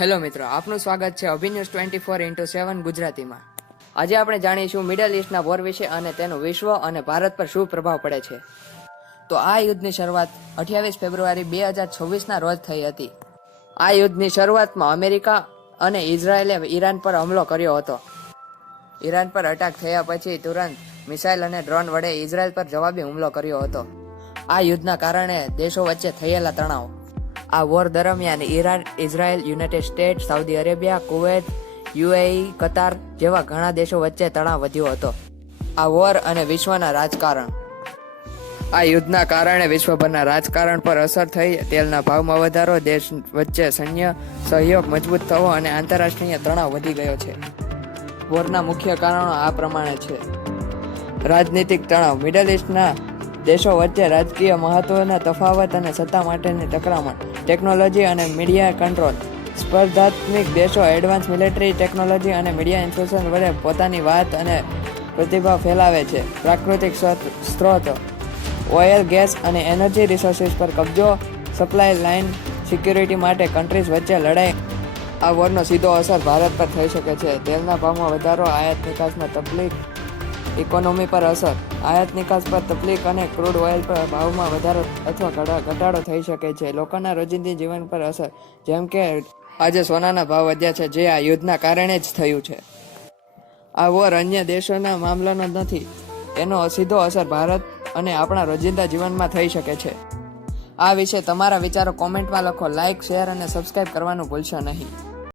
Hello મિત્રો, આપનું સ્વાગત છે અભિન્યુઝ 24x7 ગુજરાતીમાં. આજે આપણે જાણીશું મિડલ ઈસ્ટના વોર વિશે અને તેનું વિશ્વ અને ભારત પર શું પ્રભાવ પડે છે. તો આ યુદ્ધની શરૂઆત 28 ફેબ્રુઆરી 2026ના રોજ થઈ હતી. આ યુદ્ધની શરૂઆતમાં અમેરિકા અને ઇઝરાયેલે ઈરાન પર હુમલો કર્યો હતો. ઈરાન પર અટેક થયા પછી તુરંત મિસાઇલ અને ડ્રોન વડે ઇઝરાયેલ પર જવાબી હુમલો કર્યો હતો. આ યુદ્ધના કારણે દેશો વચ્ચે થયેલા તણાવ. આ વોર દરમિયાન Iran, Israel, United States, Saudi Arabia, Kuwait, UAE, Qatar જેવા ઘણા દેશો વચ્ચે તણાવ વધ્યો હતો. આ વોર અને વિશ્વના રાજકારણ. આ યુદ્ધના કારણે વિશ્વભરના રાજકારણ પર અસર થઈ. તેલના ભાવમાં વધારો, દેશ વચ્ચે સૈન્ય સહયોગ મજબૂત થવો અને આંતરરાષ્ટ્રીય તણાવ વધી ગયો છે. વોરના મુખ્ય કારણો આ પ્રમાણે છે. રાજનીતિક તણાવ. મિડલ ઈસ્ટના દેશો વચ્ચે રાજકીય મહત્વના તફાવત અને સત્તા માટેની ટકરામણ. ટેકનોલોજી અને મીડિયા કંટ્રોલ. સ્પર્ધાત્મક દેશો એડવાન્સ મિલિટરી ટેકનોલોજી અને મીડિયા ઇન્ફ્લુએન્સ વડે પોતાની વાત અને પ્રતિભાવ ફેલાવે છે. પ્રાકૃતિક સ્ત્રોત. ઓઇલ, ગેસ અને એનર્જી રિસોર્સિસ પર કબજો. સપ્લાય લાઇન સિક્યુરિટી માટે કન્ટ્રીઝ વચ્ચે લડાઈ. આ વોરનો સીધો અસર ભારત પર થઈ શકે છે. તેલના ભાવમાં વધારો, આયાત નિકાસમાં તકલીફ. ઇકોનોમી પર અસર. આયાત નિકાસ પર તકલીફ અને ક્રૂડ ઓઇલ પર ભાવમાં વધારો અથવા ઘટાડો થઈ શકે છે. લોકોના રોજિંદી જીવન પર અસર, જેમ કે આજે સોનાના ભાવ વધ્યા છે, જે આ યુદ્ધના કારણે જ થયું છે. આ વોર અન્ય દેશોના મામલાનો નથી. એનો સીધો અસર ભારત અને આપણા રોજિંદા જીવનમાં થઈ શકે છે. આ વિશે તમારા વિચારો કોમેન્ટમાં લખો. લાઇક, શેર અને સબસ્ક્રાઇબ કરવાનું ભૂલશો નહીં.